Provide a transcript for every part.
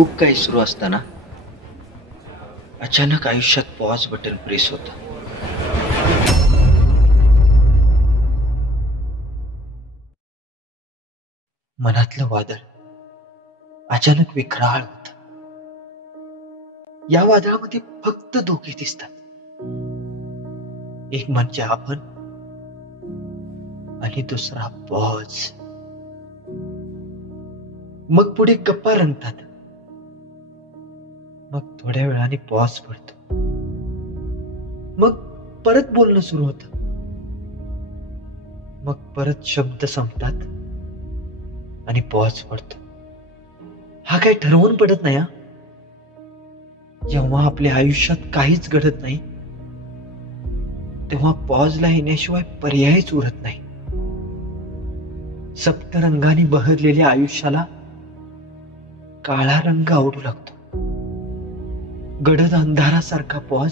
खूप काही सुरू असताना अचानक आयुष्यात पॉज बटन प्रेस होतं. मनातलं वादळ अचानक विक्राळ होत. या वादळामध्ये फक्त धोके दिसतात. एक म्हणजे आपण आणि दुसरा पॉज. मग पुढे गप्पा रंगतात. मग थोड्या वेळाने पॉज पडतो. मग परत बोलणं सुरू होतं. मग परत शब्द संपतात आणि पॉज पडतो. हा काही ठरवून पडत नाही. जेव्हा आपल्या आयुष्यात काहीच घडत नाही तेव्हा पॉजला येण्याशिवाय पर्यायच उरत नाही. सप्तरंगाने बहरलेल्या आयुष्याला काळा रंग आवडू लागतो. गडद अंधारासारखा पॉज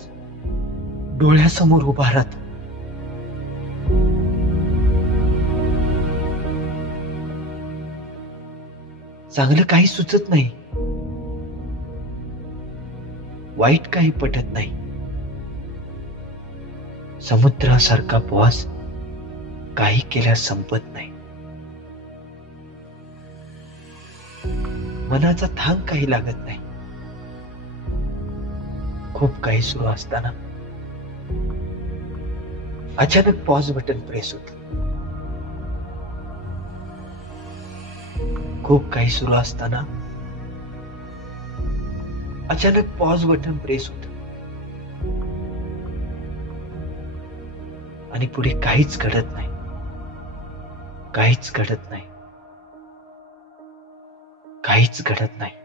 डोळ्यासमोर उभा राहतो. चांगलं काही सुचत नाही, वाईट काही पटत नाही. समुद्रासारखा पॉज काही केल्यास संपत नाही. मनाचा थांग काही लागत नाही. खूप काही सुरू असताना अचानक पॉज बटन प्रेस होत. खूप काही सुरू असताना अचानक पॉज बटन प्रेस होत आणि पुढे काहीच घडत नाही. काहीच घडत नाही. काहीच घडत नाही.